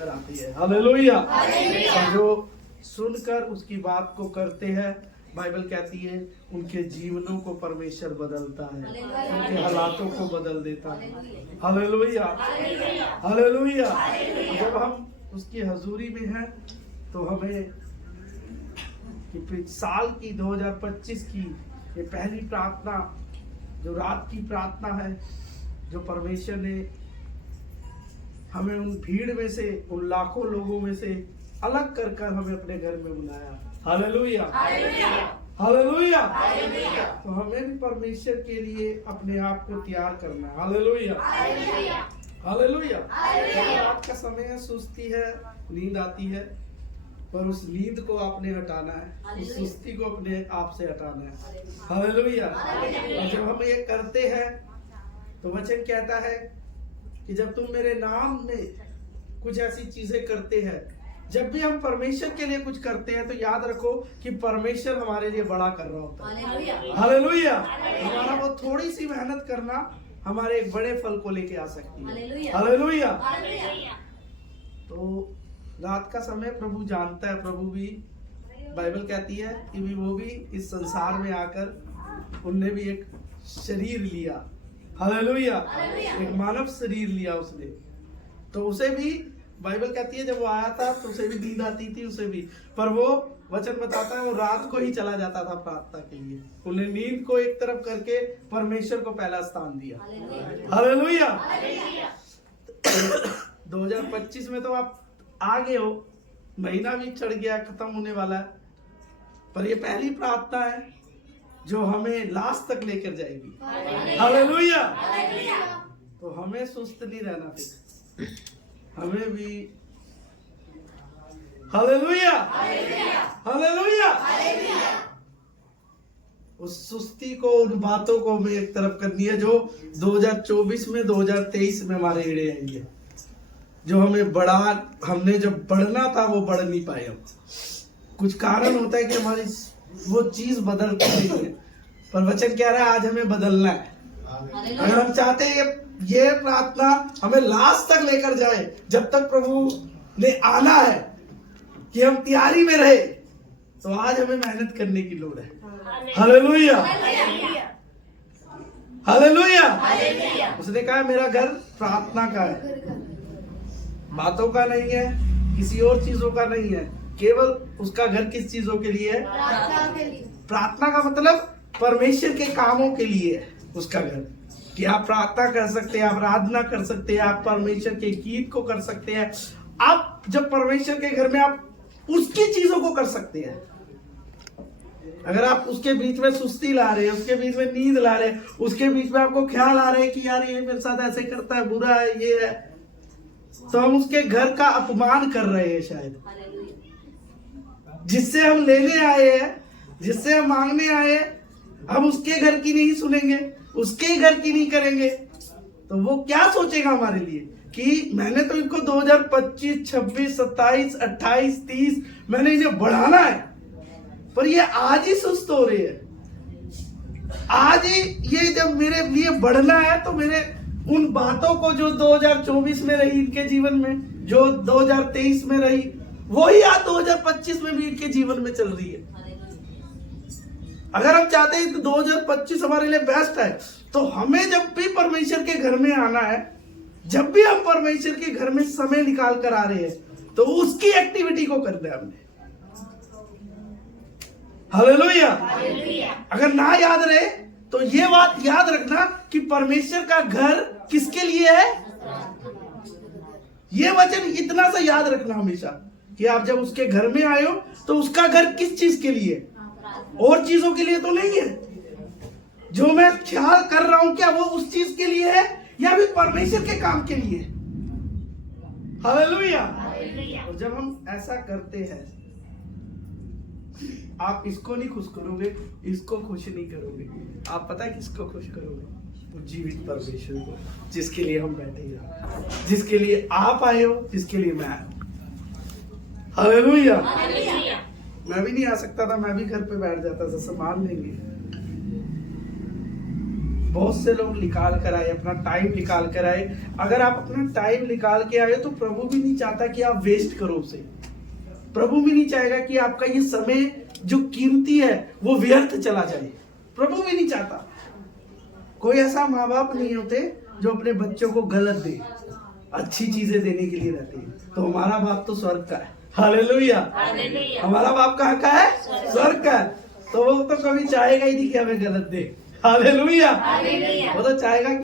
कर आती है। हालेलुया। और जो सुनकर उसकी बात को करते हैं, बाइबल कहती है उनके जीवनों को परमेश्वर बदलता है, उनके हालातों को बदल देता है। Hallelujah, hallelujah. जब हम उसकी हजूरी में हैं तो हमें कि साल की 2025 की ये पहली प्रार्थना, जो रात की प्रार्थना है, जो परमेश्वर ने हमें उन भीड़ में से, उन लाखों लोगों में से अलग कर कर हमें अपने घर में बुलाया। Hallelujah, hallelujah. तो हमें भी परमेश्वर के लिए अपने आप को तैयार करना है। Hallelujah, hallelujah. रात का समय है, सुस्ती है, नींद आती है, पर उस नींद को आपने हटाना है, उस सुस्ती को अपने आप से हटाना है। हालेलुया। और जब हम ये करते हैं तो वचन कहता है कि जब तुम मेरे नाम में कुछ ऐसी चीजें करते हैं, जब भी हम परमेश्वर के लिए कुछ करते हैं तो याद रखो कि परमेश्वर हमारे लिए बड़ा कर रहा होता है। हालेलुया। हमारा वो थोड़ी सी मेहनत करना हमारे एक बड़े फल को लेके आ सकती है। हालेलुया। तो रात का समय प्रभु जानता है, प्रभु भी, बाइबल कहती है कि भी वो भी इस संसार में आकर उनने भी एक शरीर लिया। हालेलुया। एक मानव शरीर लिया उसने, तो उसे भी बाइबल कहती है जब वो आया था तो उसे भी नींद आती थी, उसे भी, पर वो वचन बताता है वो रात को ही चला जाता था प्रार्थना के लिए। उन्हें नींद को एक तरफ करके परमेश्वर को पहला स्थान दिया। हालेलुया। 2025 में तो आप आगे हो, महीना भी चढ़ गया, खत्म होने वाला है, पर ये पहली प्रार्थना है जो हमें लास्ट तक लेकर जाएगी। हालेलुया। तो हमें सुस्त नहीं रहना, फिर हमें भी, हालेलुया, हालेलुया, उस सुस्ती को, उन बातों को हमें एक तरफ करनी है जो 2024 में, 2023 में हमारे एड़े आएंगे, जो हमें बढ़ा, हमने जब बढ़ना था वो बढ़ नहीं पाए। हम कुछ कारण होता है कि हमारी वो चीज बदलती नहीं है, पर वचन कह रहा है आज हमें बदलना है। अगर हम चाहते हैं ये प्रार्थना हमें लास्ट तक लेकर जाए, जब तक प्रभु ने आना है, कि हम तैयारी में रहे, तो आज हमें मेहनत करने की लोड़ है। Hallelujah, hallelujah. उसने कहा मेरा घर प्रार्थना का है, बातों का नहीं है, किसी और चीजों का नहीं है, केवल उसका घर किस चीजों के लिए है? प्रार्थना का मतलब परमेश्वर के कामों के लिए है उसका घर, कि आप प्रार्थना कर सकते हैं, आप आराधना कर सकते हैं, आप परमेश्वर के गीत को कर सकते हैं। आप जब परमेश्वर के घर में आप उसकी चीजों को कर सकते हैं। अगर आप उसके बीच में सुस्ती ला रहे हैं, उसके बीच में नींद ला रहे हैं, उसके बीच में आपको ख्याल आ रहे हैं कि यार ये मेरे साथ ऐसे करता है, बुरा है, ये है, तो हम उसके घर का अपमान कर रहे हैं शायद। जिससे हम लेने आए हैं, जिससे हम मांगने आए हैं, हम उसके घर की नहीं सुनेंगे, उसके घर की नहीं करेंगे, तो वो क्या सोचेगा हमारे लिए कि मैंने तो इनको 2025, 26, 27, 28, 30 मैंने इन्हें बढ़ाना है, पर ये आज ही सुस्त हो रहे हैं। आज ही ये जब मेरे लिए बढ़ना है तो मेरे उन बातों को जो 2024 में रही इनके जीवन में, जो 2023 में रही, वही आज 2025 में भी इनके जीवन में चल रही है। अगर हम चाहते हैं तो 2025 हमारे लिए बेस्ट है, तो हमें जब भी परमेश्वर के घर में आना है, जब भी हम परमेश्वर के घर में समय निकाल कर आ रहे हैं, तो उसकी एक्टिविटी को करना है हमने। हालेलुया। अगर ना याद रहे तो ये बात याद रखना कि परमेश्वर का घर किसके लिए है। ये वचन इतना सा याद रखना हमेशा कि आप जब उसके घर में आए हो तो उसका घर किस चीज के लिए, और चीजों के लिए तो नहीं है। जो मैं ख्याल कर रहा हूं क्या वो उस चीज के लिए है या फिर परमेश्वर के काम के लिए। हालेलुया। और जब हम ऐसा करते हैं, आप इसको नहीं खुश करोगे, इसको खुश नहीं करोगे, आप पता है किसको खुश करोगे? तो जीवित परमेश्वर को, जिसके लिए हम बैठे हैं, जिसके लिए आप आए हो, जिसके लिए मैं आया हूं। हालेलुया। मैं भी नहीं आ सकता था, मैं भी घर पे बैठ जाता था, संभाल लेंगे। बहुत से लोग निकाल कर आए, अपना टाइम निकाल कर आए। अगर आप अपना टाइम निकाल के आए तो प्रभु भी नहीं चाहता कि आप वेस्ट करो उसे। प्रभु भी नहीं चाहेगा कि आपका ये समय जो कीमती है वो व्यर्थ चला जाए। प्रभु भी नहीं चाहता। कोई ऐसा माँ बाप नहीं होते जो अपने बच्चों को गलत दे, अच्छी चीजें देने के लिए रहते हैं। तो हमारा बाप तो स्वर्ग का है। हालेलुया। हमारा बाप कहाँ का है? स्वर्ग का है। तो वो तो कभी चाहेगा ही नहीं कि हमें गलत दे। हालेलुया। वो तो चाहेगा